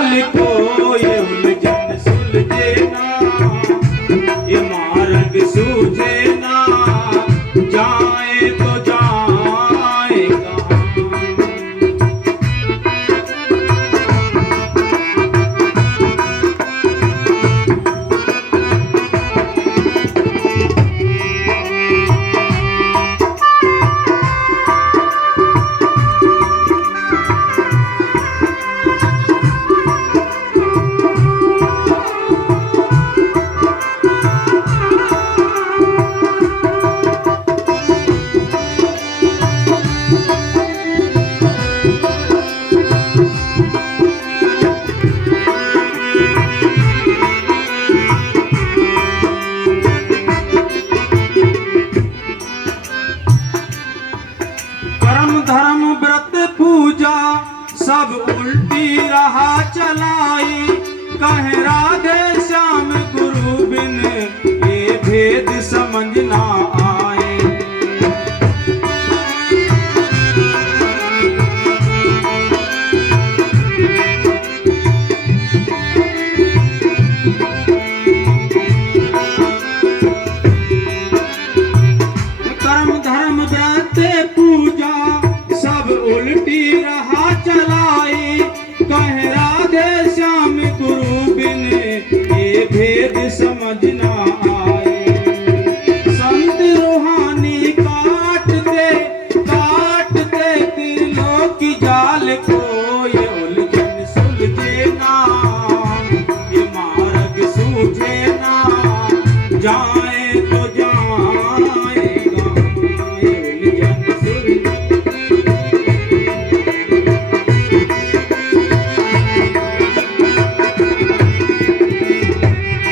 जाल को ये उलझन सुलझे ना, ये मार्ग सूझे ना, जाए तो जाए कहाँ। कर्म धर्म व्रत पूजा सब उल्टी राह चलाई, कहे राधे श्याम गुरु बिन ये भेद समझ ना आए। कर्म धर्म व्रत पूजा सब उल्टी राह चलाई, कहे राधे श्याम गुरु बिन ये भेद समझ ना आए। संत रूहानी काटते त्रिलोक जाल को ये उलझन सुलझे ना, ये मार्ग सूझे ना, जाए तो जाएगा ये उलझन सुलझे।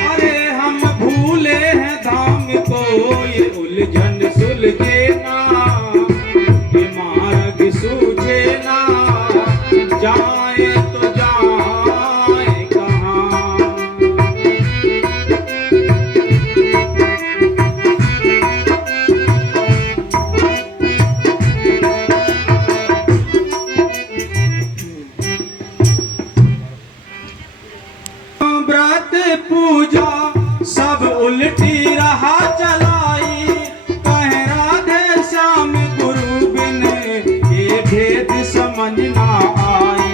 अरे हम भूले हैं धाम को ये उलझन सुलझे ना, ये मार्ग सूझे ना, जाए तो जाए कहाँ। व्रत पूजा सब उल्टी राह चलाई, कहे राधे श्याम गुरु बिन ये भेद समझ ना आए।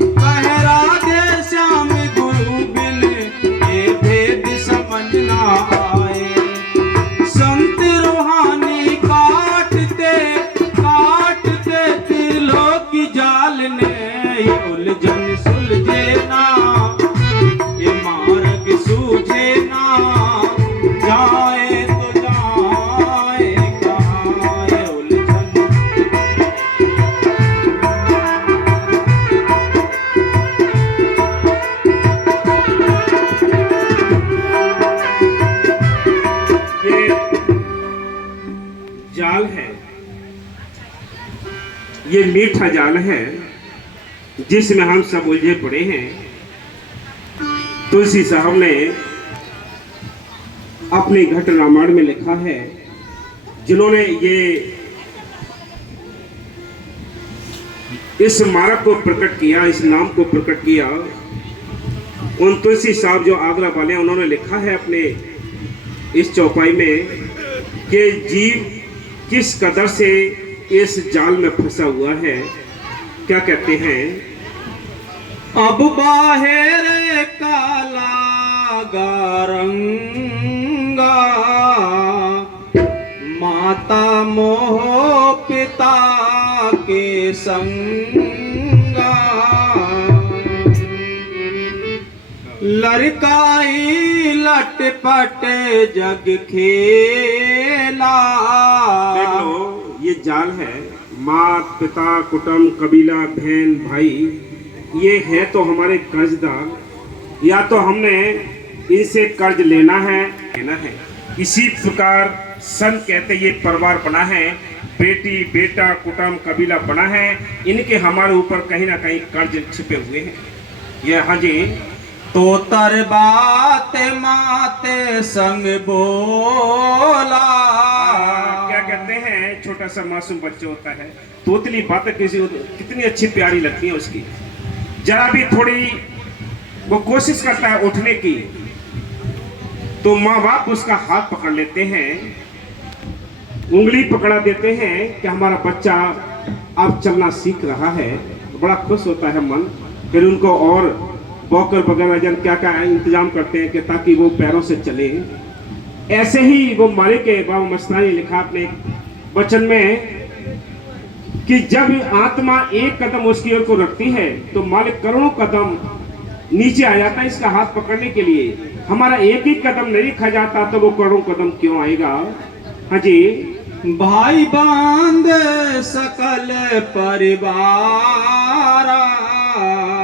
कहे राधे श्याम गुरु बिन ये भेद समझ ना आए। संत रूहानी काटते त्रिलोक जाल ने ये उलझन सुलझे ना, ये मार्ग सूझे ना, जाए तो जाए कहाँ ये उलझन। ये जाल है, ये मीठा जाल है जिसमें हम सब उलझे पड़े हैं। तुलसी साहब ने अपने घट रामायण में लिखा है, जिन्होंने ये इस मार्ग को प्रकट किया, इस नाम को प्रकट किया, उन तुलसी साहब जो आगरा वाले हैं, उन्होंने लिखा है अपने इस चौपाई में कि जीव किस कदर से इस जाल में फंसा हुआ है। क्या कहते हैं? अब बाहर काला गारंगा, माता मोह पिता के संगा, लड़काई लटपट जग खेला। देख लो, ये जाल है। मात पिता कुटुंब कबीला बहन भाई, ये है तो हमारे कर्जदार, या तो हमने इनसे कर्ज लेना है। इसी प्रकार संत कहते ये परिवार बना है, बेटी बेटा कुटुंब कबीला बना है, इनके हमारे ऊपर कहीं ना कहीं कर्ज छिपे हुए हैं। ये हाँ जी, तो तर बात माते संग बोला। क्या कहते हैं, छोटा सा मासूम बच्चा होता है, तोतली बात किसी कितनी अच्छी प्यारी लगती है उसकी, जरा भी थोड़ी वो कोशिश करता है उठने की, तो माँ बाप उसका हाथ पकड़ लेते हैं, उंगली पकड़ा देते हैं कि हमारा बच्चा अब चलना सीख रहा है। बड़ा खुश होता है मन। फिर उनको और वॉकर वगैरह जन क्या क्या इंतजाम करते हैं कि ताकि वो पैरों से चले। ऐसे ही वो मालिक के बाबा मस्तानी ने लिखा अपने वचन में कि जब आत्मा एक कदम उसकी ओर को रखती है तो मालिक करोड़ों कदम नीचे आ जाता है इसका हाथ पकड़ने के लिए। हमारा एक ही कदम नहीं रखा जाता तो वो करोड़ों कदम क्यों आएगा। हाँ जी। भाई बांध सकल परिवार,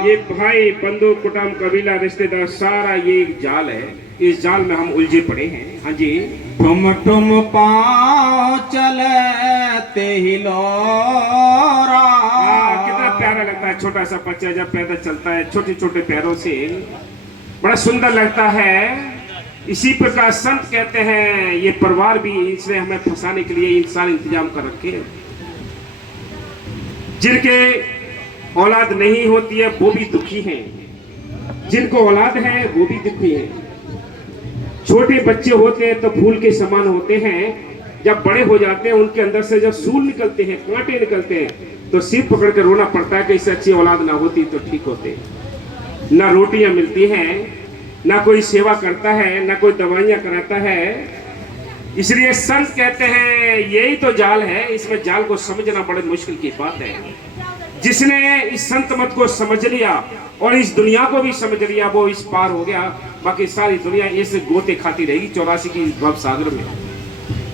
ये भाई बंधु कुटुंब कबीला रिश्तेदार सारा ये एक जाल है, इस जाल में हम उलझे पड़े हैं। हाँ जी। ठुम ठुम पाँव चलते ही लोरा। कितना प्यारा लगता है छोटा सा बच्चा जब पैदल चलता है छोटे छोटे पैरों से, बड़ा सुंदर लगता है। इसी प्रकार संत कहते हैं ये परिवार भी इसने हमें फंसाने के लिए इंसान इंतजाम कर रखे। जिनके औलाद नहीं होती है वो भी दुखी हैं, जिनको औलाद है वो भी दुखी है। छोटे बच्चे होते हैं तो फूल के समान होते हैं, जब बड़े हो जाते हैं उनके अंदर से जब सूल निकलते हैं, कांटे निकलते हैं, तो सिर पकड़ कर रोना पड़ता है कि इससे अच्छी औलाद ना होती तो ठीक होते। ना रोटियां मिलती हैं, ना कोई सेवा करता है, ना कोई दवाइयां कराता है। इसलिए संत कहते हैं यही तो जाल है, इसमें जाल को समझना बड़े मुश्किल की बात है। जिसने इस संत मत को समझ लिया और इस दुनिया को भी समझ लिया वो इस पार हो गया। बाकी सारी दुनिया इस गोते खाती रहेगी 84 की भव सागर में।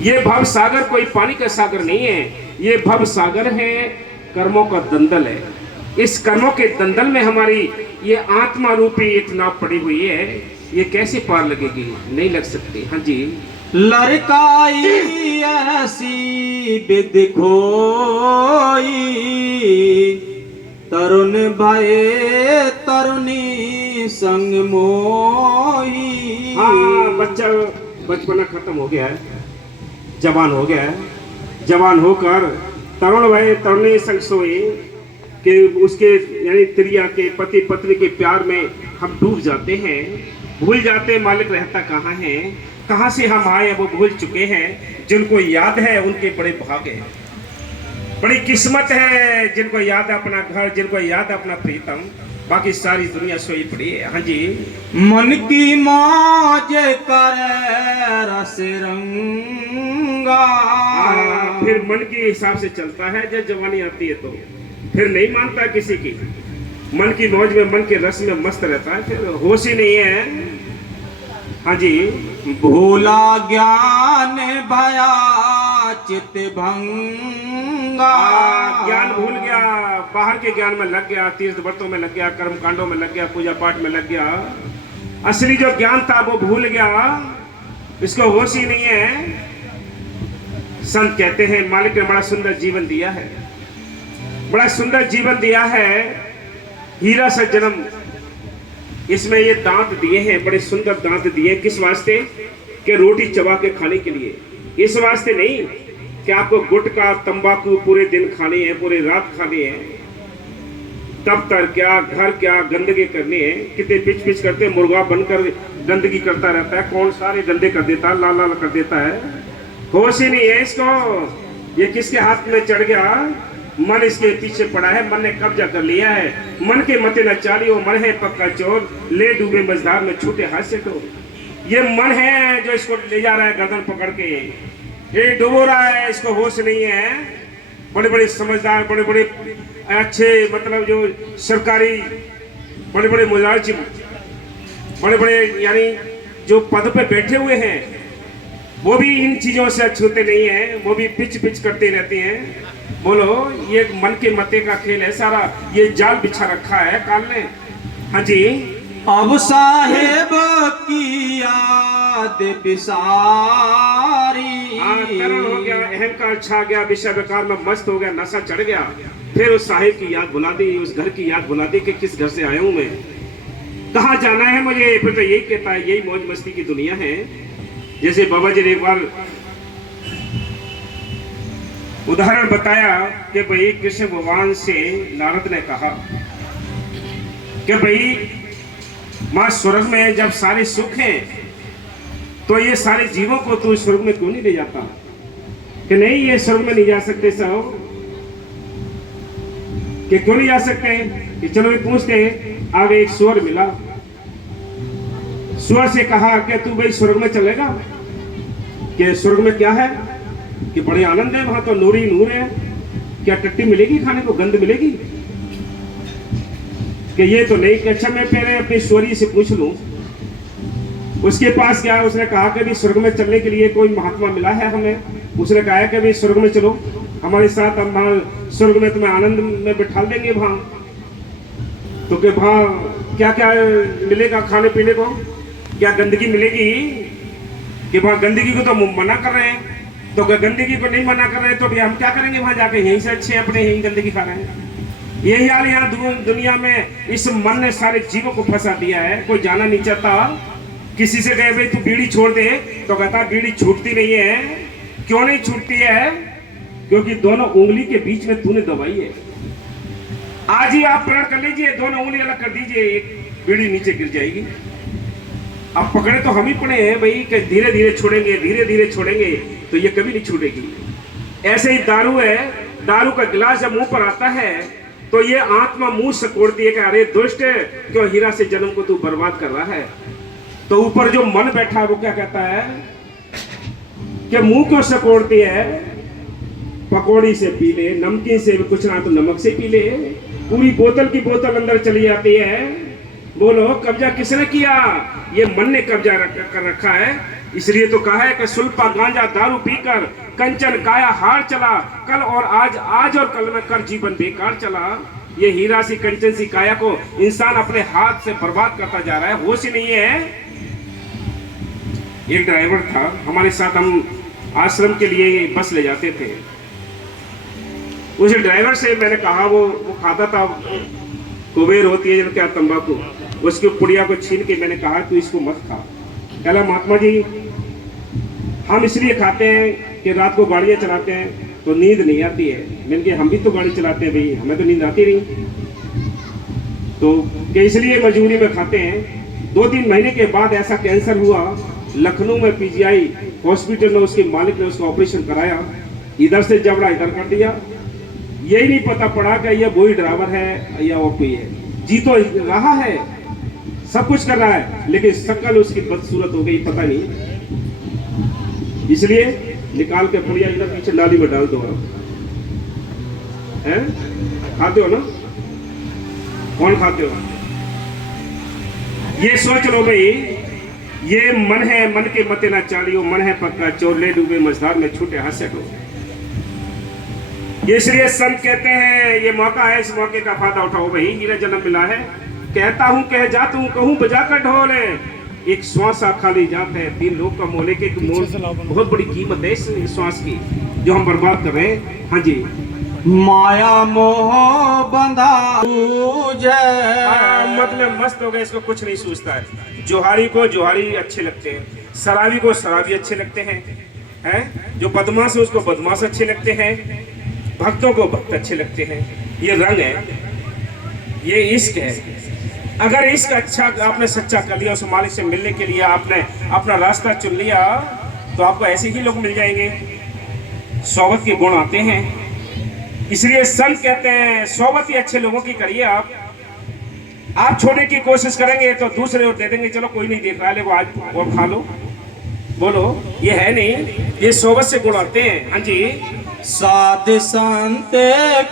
ये भव सागर कोई पानी का सागर नहीं है, ये भव सागर है कर्मों का दंदल है। इस कर्मों के दंदल में हमारी ये आत्मा रूपी एक नाव पड़ी हुई है, ये कैसे पार लगेगी, नहीं लग सकती। हाँ जी। लड़काई ऐसी विद खोई, तरुण भये तरुणी संग मोही। हाँ, बच्चा बचपना खत्म हो गया है, जवान हो गया है, जवान होकर तरुण भये तरुणी संग सोई कि उसके यानी त्रिया के पति पत्नी के प्यार में हम डूब जाते हैं, भूल जाते हैं मालिक रहता कहाँ है, कहाँ से हम आए वो भूल चुके हैं। जिनको याद है उनके बड़े भाग हैं, बड़ी किस्मत है जिनको याद है अपना घर, जिनको याद है अपना प्रीतम। बाकी सारी दुनिया सोई पड़ी है। हाँ जी। मन की मौज कर रस रंगा। फिर मन के हिसाब से चलता है, जब जवानी आती है तो फिर नहीं मानता किसी की। मन की मौज में, मन के रस में मस्त रहता है, फिर होश ही नहीं है। हाँ जी। भूला ज्ञान भया चित भंगा। ज्ञान भूल गया, बाहर के ज्ञान में लग गया, तीर्थ व्रतों में लग गया, कर्म कांडों में लग गया, पूजा पाठ में लग गया। असली जो ज्ञान था वो भूल गया, इसको होश ही नहीं है। संत कहते हैं मालिक ने बड़ा सुंदर जीवन दिया है, बड़ा सुंदर जीवन दिया है, हीरा सा जन्म इसमें ये दांत दिए हैं, बड़े सुंदर दांत दिए। किस वास्ते? कि रोटी चबा के खाने के लिए। इस वास्ते नहीं कि आपको गुटखा तंबाकू पूरे दिन खाने हैं, पूरे रात खाने हैं, दफ्तर क्या, घर क्या, गंदगी करनी है। कितने पिच पिच करते, मुर्गा बनकर गंदगी करता रहता है, कौन सारे गंदे कर देता है, लाल लाल कर देता है। होश ही नहीं है इसको। ये किसके हाथ में चढ़ गया? मन इसके पीछे पड़ा है, मन ने कब्जा कर लिया है। मन के मते न चालियो, मन है पक्का चोर, ले डूबे मझधार में छूटे हाथ से तो। ये मन है जो इसको ले जा रहा है गर्दन पकड़ के, ये डुबो रहा है, इसको होश नहीं है। बड़े बड़े समझदार, बड़े बड़े अच्छे, मतलब जो सरकारी बड़े बड़े मुलाजिम, बड़े बड़े यानी जो पद पे बैठे हुए हैं, वो भी इन चीजों से अछूते नहीं है, वो भी पिच पिच करते रहते हैं। बोलो, ये मन के मते का खेल है सारा, ये जाल बिछा रखा है काल ने। हाँ जी। अब साहेब की याद बिसारी। तरल हो गया, अहंकार छा गया, विषय विकार में मस्त हो गया, नशा चढ़ गया। फिर उस साहिब की याद बुला दी, उस घर की याद बुला दी कि किस घर से आया हूं मैं, कहाँ जाना है मुझे। फिर तो यही कहता है, यही मौज मस्ती की दुनिया है। जैसे बाबा जी ने एक बार उदाहरण बताया कि भाई कृष्ण भगवान से नारद ने कहा कि भाई माँ स्वर्ग में जब सारे सुख हैं तो ये सारे जीवों को तू स्वर्ग में क्यों नहीं ले जाता कि नहीं ये स्वर्ग में नहीं जा सकते साहब, कि क्यों नहीं जा सकते कि चलो ये पूछते हैं। आगे एक सुअर मिला, सुअर से कहा कि तू भाई स्वर्ग में चलेगा, कि स्वर्ग में क्या है कि बड़े आनंद है, वहां तो नूर ही नूर है, क्या टट्टी मिलेगी खाने को, गंध मिलेगी कि ये तो नहीं। कि अच्छा मैं पहले अपनी सुअरी से पूछ लूं उसके पास क्या। उसने कहा कि भी स्वर्ग में चलने के लिए कोई महात्मा मिला है हमें। उसने कहा कि भी स्वर्ग में चलो हमारे साथ, हम वहां स्वर्ग में तुम्हें आनंद में बिठा देंगे वहां। तो कि वहां क्या क्या मिलेगा खाने पीने को, क्या गंदगी मिलेगी कि वहां गंदगी को तो मना कर रहे हैं। तो गंदगी को नहीं मना कर रहे तो भी हम क्या करेंगे वहां जाके, यहीं से अच्छे अपने यहीं गंदगी खा रहे हैं। यही हाल यहाँ दुनिया में इस मन ने सारे जीवों को फंसा दिया है। कोई जाना नहीं चाहता। किसी से कहे भाई तू बीड़ी छोड़ दे तो कहता बीड़ी छूटती नहीं है। क्यों नहीं छूटती है? क्योंकि दोनों उंगली के बीच में तूने दबाई है। आज ही आप प्रण कर लीजिए, दोनों उंगली अलग कर दीजिए, एक बीड़ी नीचे गिर जाएगी। अब पकड़े तो हम ही पड़े हैं भाई कि धीरे धीरे छोड़ेंगे, धीरे धीरे छोड़ेंगे, तो ये कभी नहीं छूटेगी। ऐसे ही दारू है, दारू का गिलास जब मुंह पर आता है तो ये आत्मा मुंह सकोड़ती है कि अरे दुष्ट, क्यों हीरा से जन्म को तू बर्बाद कर रहा है। तो ऊपर जो मन बैठा है वो क्या कहता है कि मुंह क्यों सकोड़ती है, पकौड़ी से पी ले, नमकीन से कुछ ना तो नमक से पी ले, पूरी बोतल की बोतल अंदर चली जाती है। बोलो कब्जा किसने किया? ये मन ने कब्जा कर रखा है। इसलिए तो कहा है कि सुल्पा गांजा दारू पीकर कंचन काया हार चला, कल और आज और कल में कर जीवन बेकार चला। ये हीरा सी कंचन सी काया को इंसान अपने हाथ से बर्बाद करता जा रहा है, होश ही नहीं है। एक ड्राइवर था हमारे साथ, हम आश्रम के लिए बस ले जाते थे। उस ड्राइवर से मैंने कहा, वो खाता था कुबेर होती है क्या तंबाकू, उसकी पुड़िया को छीन के मैंने कहा तू इसको मत खा। कहला महात्मा जी हम इसलिए खाते हैं कि रात को गाड़ियां चलाते हैं तो नींद नहीं आती है। मैंने कहा हम भी तो गाड़ी चलाते हैं भाई, हमें तो नींद आती नहीं, तो कि इसलिए मजबूरी में खाते हैं। 2-3 महीने के बाद ऐसा कैंसर हुआ लखनऊ में, पीजीआई हॉस्पिटल में उसके मालिक ने उसका ऑपरेशन कराया, इधर से जबड़ा इधर कर दिया। यही नहीं पता पड़ा कि यह वही ड्राइवर है या और कोई है। जी तो रहा है, सब कुछ कर रहा है, लेकिन शक्ल उसकी बदसूरत हो गई, पता नहीं। इसलिए निकाल के पुड़िया इधर पीछे नाली में डाल दो। हैं खाते हो ना? कौन खाते हो? ये सोच लो भाई, ये मन है, मन के मते ना चालियो, मन है पक्का चोर, ले डूबे मझधार में छूटे हास्य को। इसलिए संत कहते हैं ये मौका है, इस मौके का फायदा उठाओ भाई, हीरा जन्म मिला है। कहता हूं कह जाता हूं, कहूं बजाकर ढोल है, एक श्वास खाली जाता है 3 लोग का मोले के मोल। बहुत बड़ी कीमत है इस श्वास की जो हम बर्बाद कर रहे हैं। हाँ जी, माया मोह बंधा मतलब मस्त हो गए, इसको कुछ नहीं सूझता है। जोहारी को जोहारी अच्छे लगते हैं, शराबी को शराबी अच्छे लगते हैं, जो बदमाश है उसको बदमाश अच्छे लगते हैं, भक्तों को भक्त अच्छे लगते हैं। ये रंग है, ये इश्क है। अगर इश्क अच्छा आपने सच्चा कर लिया, उस मालिक से मिलने के लिए आपने अपना रास्ता चुन लिया, तो आपको ऐसे ही लोग मिल जाएंगे। सोबत के गुण आते हैं, इसलिए संत कहते हैं सोबत ही अच्छे लोगों की करिए। आप छोड़ने की कोशिश करेंगे तो दूसरे और दे देंगे, चलो कोई नहीं देख रहा है वो आज और खा लो। बोलो ये है नहीं, ये सोबत से गुण आते हैं। हाँ जी, साध संत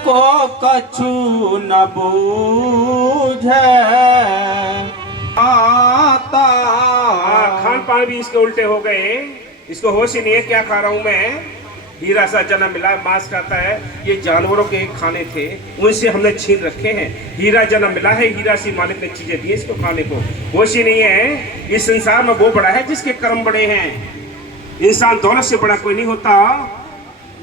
को कछु न बूझे आता। खान पान भी इसके उल्टे हो गए, इसको होश ही नहीं है क्या खा रहा हूं मैं। हीरा सा जन्म मिला, मांस खाता है, ये जानवरों के खाने थे, उनसे हमने छीन रखे हैं। हीरा जन्म मिला है, हीरा सी मालिक ने चीजें दी इसको खाने को, होश ही नहीं है। इस संसार में वो बड़ा है जिसके कर्म बड़े हैं। इंसान दौलत से बड़ा कोई नहीं होता,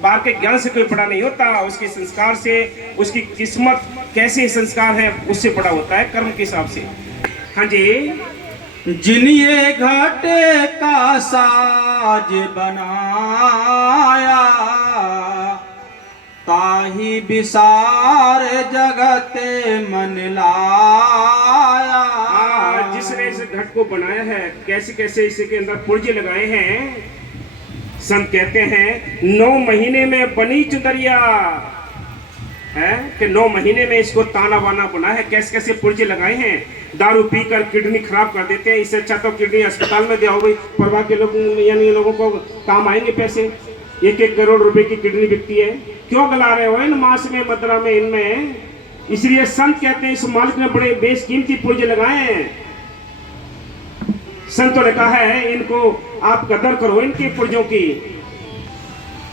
बाहर के ज्ञान से कोई बड़ा नहीं होता, उसके संस्कार से, उसकी किस्मत कैसे संस्कार है उससे बड़ा होता है, कर्म के हिसाब से। हाँ जी, जिन्हें घाटे का साज बनाया, ताही विसार जगत मन लाया। जिसने घट को बनाया है, कैसे कैसे इसके अंदर पुर्जे लगाए हैं। संत कहते हैं 9 महीने में बनी चुनरिया है कि 9 महीने में इसको ताना बाना बना है, कैसे कैसे पुर्जे लगाए हैं। दारू पीकर किडनी खराब कर देते हैं, इससे अच्छा तो किडनी अस्पताल में दिया हो गई, परवाह के लोग यानी लोगों को काम आएंगे पैसे। 1-1 करोड़ रुपए की किडनी बिकती है, क्यों गला रहे हो इन मांस में, मदरा में, इनमें। इसलिए संत कहते हैं इस मालिक ने बड़े बेशकीमती पुर्जे लगाए हैं। संतों ने कहा है इनको आप कदर करो इनके पुर्जों की।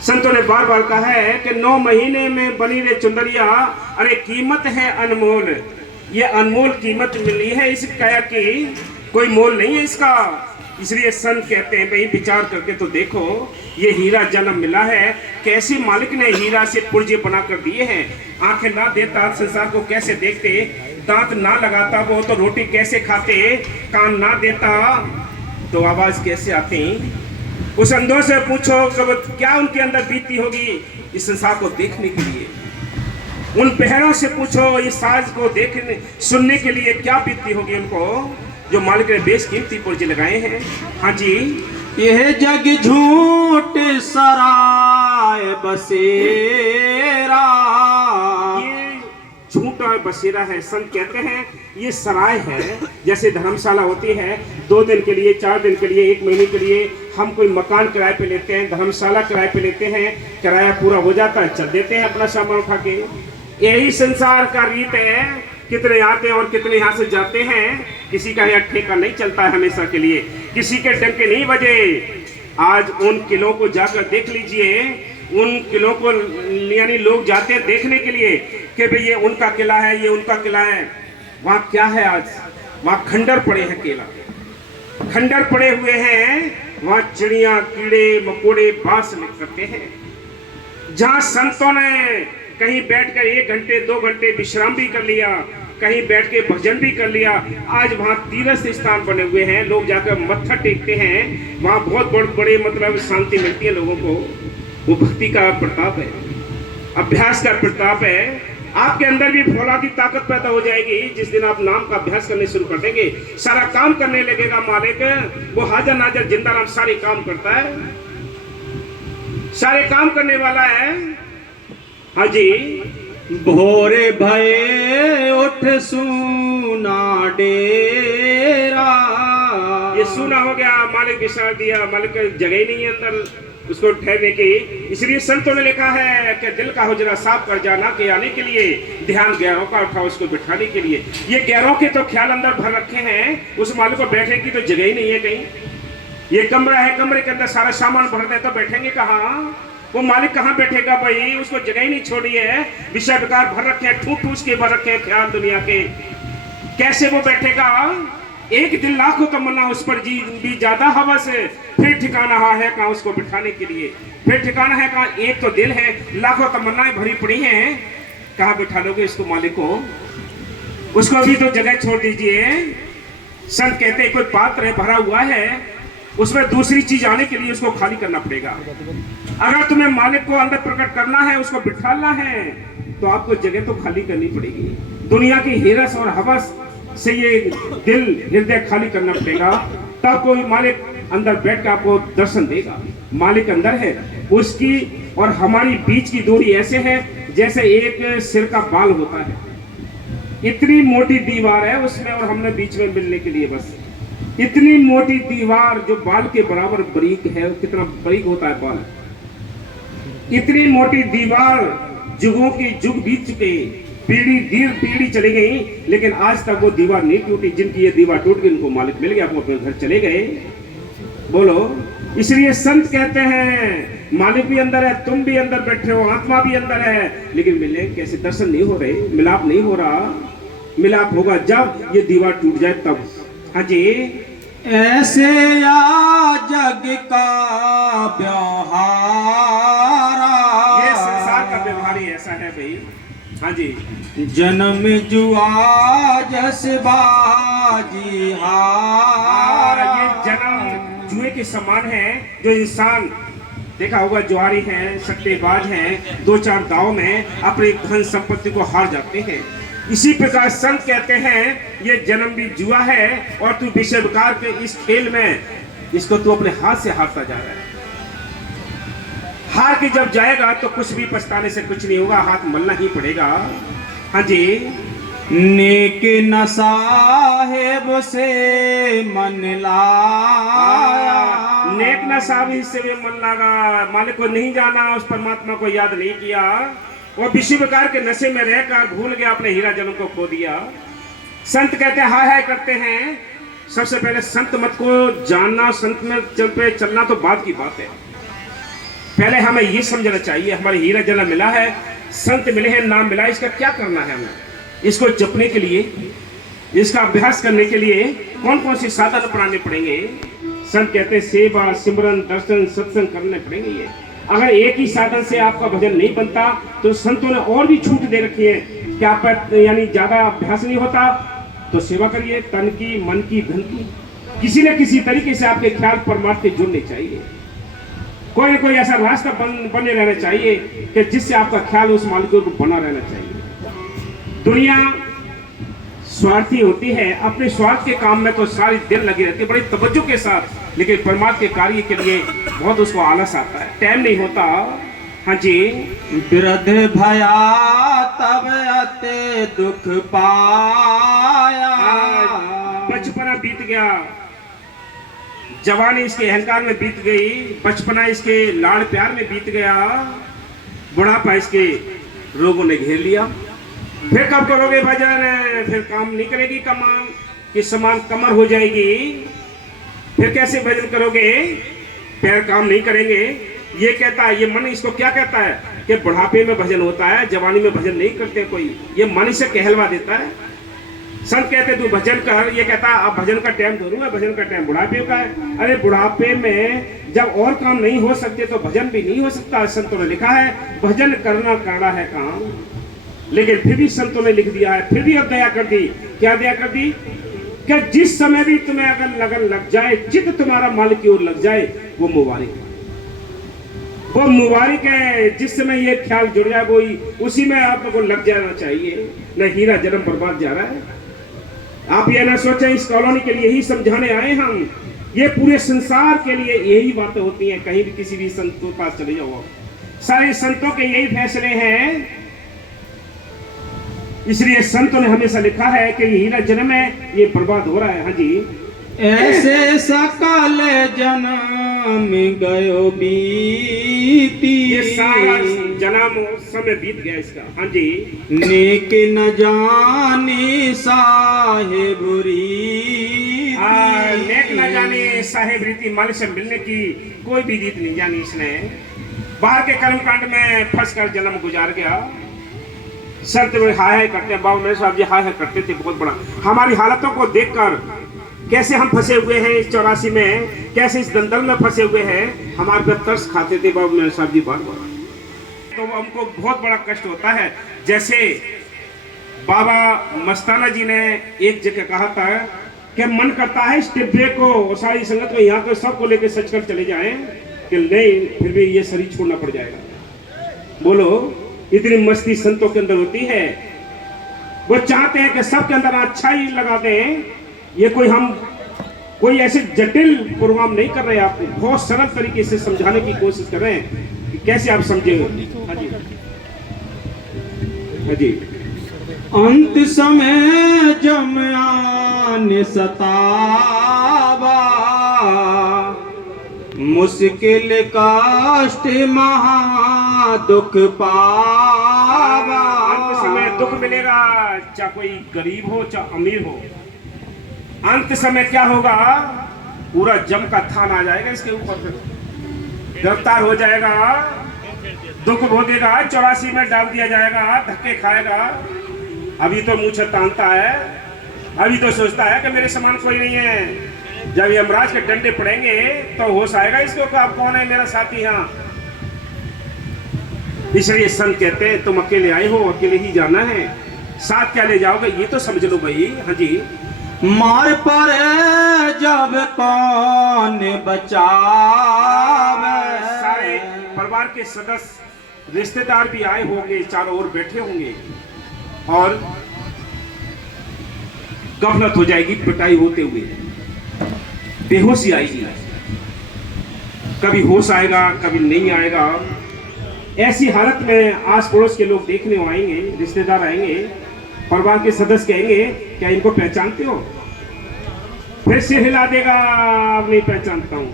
संतों ने बार बार कहा है कि 9 महीने में बनी रे चुंदरिया, अरे कीमत है अनमोल, ये अनमोल कीमत मिली है इसका की कोई मोल नहीं है इसका। इसलिए संत कहते हैं भाई विचार करके तो देखो, ये हीरा जन्म मिला है, कैसे मालिक ने हीरा से पुर्जे बना कर दिए हैं। आंखें ना देता संसार को कैसे देखते, दांत ना लगाता वो तो रोटी कैसे खाते, कान ना देता तो आवाज कैसे आती। उस अंधों से पूछो कि क्या उनके अंदर बीती होगी इस संसार को देखने के लिए। उन बहरों से पूछो इस साज को देखने सुनने के लिए क्या बीती होगी उनको, जो मालिक ने बेशकीमती पुर्जे लगाए हैं। हाँ जी, यह जग झूठ सराय बसेरा, ये झूठ और बसेरा है। संत कहते हैं ये सराय है, जैसे धर्मशाला होती है 2 दिन के लिए, 4 दिन के लिए, 1 महीने के लिए हम कोई मकान किराए पे लेते हैं, धर्मशाला किराए पे लेते हैं, किराया पूरा हो जाता है चल देते हैं अपना सामान उठा के। यही संसार का रीत है, कितने आते हैं और कितने यहाँ से जाते हैं, किसी का यहाँ ठेका नहीं चलता है हमेशा के लिए, किसी के डंके नहीं बजे। आज उन किलों को जाकर देख लीजिए, उन किलों को यानी लोग जाते हैं देखने के लिए कि भाई ये उनका किला है, ये उनका किला है। वहाँ क्या है आज, वहाँ खंडर पड़े हैं, केला खंडर पड़े हुए हैं, वहाँ चिड़िया कीड़े मकोड़े बास करते हैं। जहाँ संतों ने कहीं बैठकर 1 घंटे 2 घंटे विश्राम भी कर लिया, कहीं बैठ के भजन भी कर लिया, आज वहाँ तीर्थ स्थान बने हुए हैं, लोग जाकर मत्था टेकते हैं, वहाँ बहुत बड़े मतलब शांति मिलती है लोगों को। वो भक्ति का प्रताप है, अभ्यास का प्रताप है। आपके अंदर भी फौलादी ताकत पैदा हो जाएगी जिस दिन आप नाम का अभ्यास करने शुरू कर देंगे। सारा काम करने लगेगा मालिक, वो हाजर नाजर जिंदा राम सारे काम करता है, सारे काम करने वाला है। हाँ जी, भोरे भये उठ सूना डेरा, ये सूना हो गया, मालिक विश्राम दिया, मालिक जगह ही नहीं है अंदर उसको ठहरने की। इसलिए संतों ने लिखा है कि दिल का हुजरा साफ कर जाना के आने के लिए, ध्यान गैरों का उठाओ उसको बिठाने के लिए। ये गैरों के तो ख्याल अंदर भर रखे हैं, उस मालिक को बैठने की तो जगह ही नहीं है कहीं। ये कमरा है, कमरे के अंदर सारा सामान भर दे तो बैठेंगे कहाँ, वो मालिक कहाँ बैठेगा भाई, उसको जगह ही नहीं छोड़ी है। विषय विकार भर रखे हैं, ठूस ठूस के भर रखे हैं ख्याल दुनिया के, कैसे वो बैठेगा। एक दिन लाखों तमन्ना उस पर जी भी ज्यादा हवस है, फिर ठिकाना है कहाँ उसको बिठाने के लिए, फिर ठिकाना है कहाँ। एक तो दिल है, लाखों तमन्नाएं भरी पड़ी हैं, कहाँ बिठा लोगे इसको मालिक को, उसको भी तो जगह छोड़ दीजिए। संत कहते हैं कोई पात्र है भरा हुआ है, उसमें दूसरी चीज आने के लिए उसको खाली करना पड़ेगा। अगर तुम्हें मालिक को अंदर प्रकट करना है, उसको बिठाना है, तो आपको जगह तो खाली करनी पड़ेगी। दुनिया की हिरस और हवस से ये दिल हृदय खाली करना पड़ेगा, तब कोई मालिक अंदर बैठ कर आपको दर्शन देगा। मालिक अंदर है, उसकी और हमारी बीच की दूरी ऐसे है जैसे एक सिर का बाल होता है, इतनी मोटी दीवार है उसमें और हमने बीच में मिलने के लिए बस इतनी मोटी दीवार जो बाल के बराबर बारीक है। कितना बारीक होता है बाल, इतनी मोटी दीवार, जुगों की जुग बीत चुके, पीढ़ी चली गई, लेकिन आज तक वो दीवार नहीं टूटी। जिनकी ये दीवार टूट गई उनको मालिक मिल गया, वो अपने घर चले गए। बोलो, इसलिए संत कहते हैं मालिक भी अंदर है, तुम भी अंदर बैठे हो, आत्मा भी अंदर है, लेकिन मिले कैसे, दर्शन नहीं हो रहे, मिलाप नहीं हो रहा। मिलाप होगा जब ये दीवार टूट जाए तब। हाँ जी, ऐसे आ जग का व्यवहार, ये संसार का व्यवहार ही ऐसा है भाई। हाँ जी, जन्म जुआ जस बाजी हार, ये जन्म जुए के समान है। जो इंसान देखा होगा जुआरी हैं, सट्टेबाज हैं, 2-4 दाव में अपनी धन संपत्ति को हार जाते हैं। इसी प्रकार संत कहते हैं ये जन्म भी जुआ है और तू विषय विकार के इस खेल में इसको तू अपने हाथ से हारता जा रहा है। हार के जब जाएगा तो कुछ भी पछताने से कुछ नहीं होगा, हाथ मलना ही पड़ेगा। हाँ जी। नेक न साहेब से मन लाया, नेक न साहेब से भी मन लगा, मालिक को नहीं जाना, उस परमात्मा को याद नहीं किया, वो विषय विकार के नशे में रहकर भूल गया, अपने हीरा जन्म को खो दिया। संत कहते हैं हाय हाय करते हैं। सबसे पहले संत मत को जानना, संत में चलना तो बाद की बात है। पहले हमें ये समझना चाहिए हमारे हीरा जन्म मिला है, संत मिले हैं, नाम मिला है, इसका क्या करना है हमें। इसको जपने के लिए, इसका अभ्यास करने के लिए कौन कौन से साधन अपनाने पड़ेंगे। संत कहते हैं सेवा सिमरन दर्शन सत्संग करने पड़ेंगे। ये अगर एक ही साधन से आपका भजन नहीं बनता तो संतों ने और भी छूट दे रखी है कि आप यानी ज्यादा अभ्यास नहीं होता तो सेवा करिए, तन की मन की धन की, किसी न किसी तरीके से आपके ख्याल परमार्थ के जुड़ने चाहिए। कोई न कोई ऐसा रास्ता बने रहना चाहिए कि जिससे आपका ख्याल उस मालिक को बना रहना चाहिए। दुनिया स्वार्थी होती है, अपने स्वार्थ के काम में तो सारी दिन लगी रहती है बड़ी तवज्जो के साथ, लेकिन परमात्मा के कार्य के लिए बहुत उसको आलस आता है, टाइम नहीं होता। हाँ जी। वृद्ध भया तब अते दुख पाया, बचपना बीत गया, जवानी इसके अहंकार में बीत गई, बचपना इसके लाड़ प्यार में बीत गया, बुढ़ापा इसके रोगों ने घेर लिया। फिर कब करोगे भजन, फिर काम नहीं करेगी कमान कि समान कमर हो जाएगी, फिर कैसे भजन करोगे, पैर काम नहीं करेंगे। ये कहता है, ये मन इसको क्या कहता है कि बुढ़ापे में भजन होता है, जवानी में भजन नहीं करते कोई, ये मन इसे कहलवा देता है। संत कहते तू भजन कर, ये कहता अब भजन का टाइम धरूंगा, भजन का टाइम बुढ़ापे का है। अरे बुढ़ापे में जब और काम नहीं हो सकते तो भजन भी नहीं हो सकता। संतों ने लिखा है भजन करना करना है काम, लेकिन फिर भी संतों ने लिख दिया है, फिर भी अब दया कर दी। क्या दया कर दी कि जिस समय भी तुम्हें अगर लगन लग जाए, चित्त तुम्हारा मालिक की ओर लग जाए, वो मुबारक है, वो मुबारक है। जिस समय ये ख्याल जुड़ जाए वो उसी में आपको लग जाना चाहिए, न हीरा जन्म बर्बाद जा रहा है। आप ये ना सोचें इस कॉलोनी के लिए ही समझाने आए हम, ये पूरे संसार के लिए यही बातें होती हैं। कहीं भी किसी भी संत के पास चले जाओ, सारे संतों के यही फैसले हैं। इसलिए संतों ने हमेशा लिखा है कि ये हीरा जन्म है, ये बर्बाद हो रहा है। हाँ जी। ऐसे सकल जन्म गयो बीती, ये सारा जन्म समय बीत गया इसका। हाँ जी। नेक न जाने साहेब रीति, नेक न जाने साहेब रीति, मालिक से मिलने की कोई भी रीत नहीं जानी इसने, बाहर के कर्मकांड में फंस कर जन्म गुजार गया। संत हाय हाय करते हैं, बाबा मेरे साहब जी हाय हाय करते थे बहुत बड़ा। हमारी हालतों को देखकर कैसे हम फंसे हुए हैं इस 84 में, कैसे इस दलदल में फंसे हुए हैं, हमारे पे तरस खाते थे बाबा मेरे साहब जी बार बार। तो हमको बहुत बड़ा कष्ट होता है। जैसे बाबा मस्ताना जी ने एक जगह कहा था कि मन करता है इस डिब्बे को, सारी संगत को यहाँ को सबको लेकर सच कर चले जाएं, कि नहीं फिर भी ये शरीर छोड़ना पड़ जाएगा। बोलो इतनी मस्ती संतों के अंदर होती है, वो चाहते हैं कि सबके अंदर अच्छा ही लगा दें। ये कोई ऐसे जटिल प्रोग्राम नहीं कर रहे, आपको बहुत सरल तरीके से समझाने की कोशिश कर रहे हैं कि कैसे आप समझे। हाँ जी। हाँ जी। अंत समय जम आने सतावा, मुश्किल कष्ट महा दुख पावा। अंत समय दुख मिलेगा, चाहे कोई गरीब हो चाहे अमीर हो। अंत समय क्या होगा, पूरा जम का थान आ जाएगा इसके ऊपर, गिरफ्तार हो जाएगा, दुख भोगेगा, 84 में डाल दिया जाएगा, धक्के खाएगा। अभी तो मुँह तानता है, अभी तो सोचता है कि मेरे समान कोई नहीं है। जब यमराज के डंडे पड़ेंगे तो होश आएगा इसको कि आप कौन है मेरा साथी। यहाँ इसलिए संत कहते हैं तुम अकेले आए हो, अकेले ही जाना है, साथ क्या ले जाओगे ये तो समझ लो भाई। हाँ जी। मार पर जब कौन बचावे, सारे परिवार के सदस्य रिश्तेदार भी आए होंगे, चारों ओर बैठे होंगे, और गफलत हो जाएगी पिटाई होते हुए, बेहोशी आएगी, कभी होश आएगा कभी नहीं आएगा। ऐसी हालत में आस पड़ोस के लोग देखने आएंगे, रिश्तेदार आएंगे, परिवार के सदस्य कहेंगे क्या इनको पहचानते हो? फिर सिर हिला देगा, अब नहीं पहचानता हूं।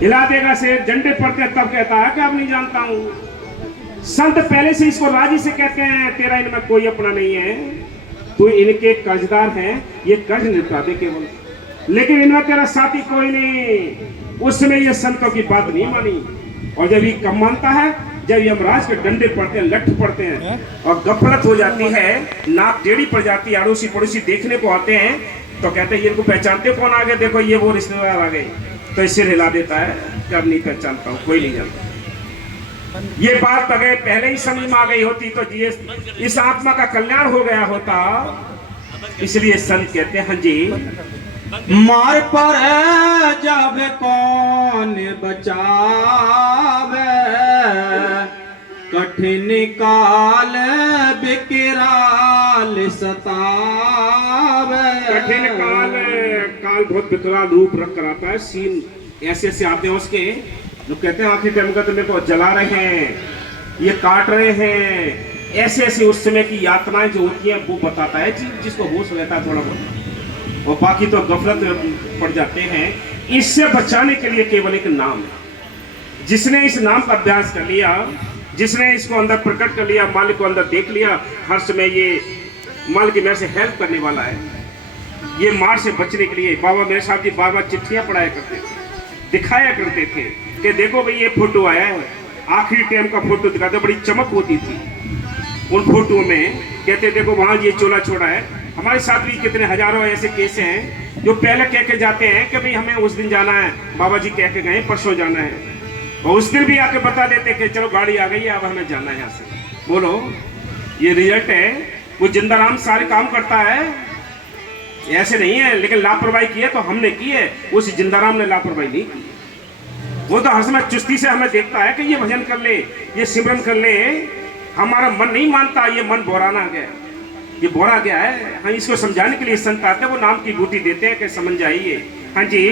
हिला देगा सिर, डंडे पड़ते हैं तब कहता है कि अब नहीं जानता हूं। संत पहले से इसको राजी से कहते हैं तेरा इनमें कोई अपना नहीं है, तू इनके कर्जदार हैं, ये कर्ज निपटा दे केवल, लेकिन इनमें तेरा साथी कोई नहीं। उस समय ये संतों की बात नहीं मानी, और जब ये कम मानता है, जब यमराज के डंडे पड़ते हैं, लठ पड़ते हैं और गफलत हो जाती है, नाक टेढ़ी पड़ जाती है, अड़ोसी पड़ोसी देखने को आते हैं तो कहते हैं ये इनको पहचानते कौन आ गए, देखो ये वो रिश्तेदार आ गए, तो इससे हिला देता है कि अब नहीं पहचानता हूं, कोई नहीं जानता। ये बात अगर पहले ही समझ में आ गई होती तो ये इस आत्मा का कल्याण हो गया होता। इसलिए संत कहते हैं हाँ जी, मार पर जब कौन बचावे, कठिन काल विकराल सतावे। कठिन काल, काल बहुत विकराल रूप रख कर आता है, सीन ऐसे ऐसे आते हैं उसके, लोग कहते हैं आखिरी टाइम का तो मेरे को जला रहे हैं, ये काट रहे हैं, ऐसे ऐसे उस समय की यातनाएं जो होती हैं वो बताता है जिसको होश रहता है थोड़ा बहुत, और बाकी तो गफलत में पड़ जाते हैं। इससे बचाने के लिए केवल एक नाम है। जिसने इस नाम का अभ्यास कर लिया, जिसने इसको अंदर प्रकट कर लिया, मालिक को अंदर देख लिया, हर समय ये मालिक मेरे से हेल्प करने वाला है। ये मार से बचने के लिए बाबा मेरे साहब जी बार बार चिट्ठियां पढ़ाया करते थे, दिखाया करते थे कि देखो भाई ये फोटो आया है, आखिरी टाइम का फोटो दिखाते, बड़ी चमक होती थी उन फोटो में, कहते देखो वहां ये चोला छोड़ा है। हमारे साथ भी कितने हजारों ऐसे केस हैं जो पहले कह के जाते हैं कि भाई हमें उस दिन जाना है, बाबा जी कह के गए परसों जाना है, और उस दिन भी आके बता देते कि चलो गाड़ी आ गई है अब हमें जाना है यहाँ से। बोलो ये रिजल्ट है, वो जिंदाराम सारे काम करता है, ऐसे नहीं है। लेकिन लापरवाही की है तो हमने की है, उस जिंदाराम ने लापरवाही नहीं की। वो तो हर समय चुस्ती से हमें देखता है कि ये भजन कर ले, ये सिमरन कर ले, हमारा मन नहीं मानता, ये मन बोराना गया, ये बोरा गया है। हाँ, इसको समझाने के लिए संत आते हैं, वो नाम की बूटी देते हैं कि समझ जाइए। हाँ जी,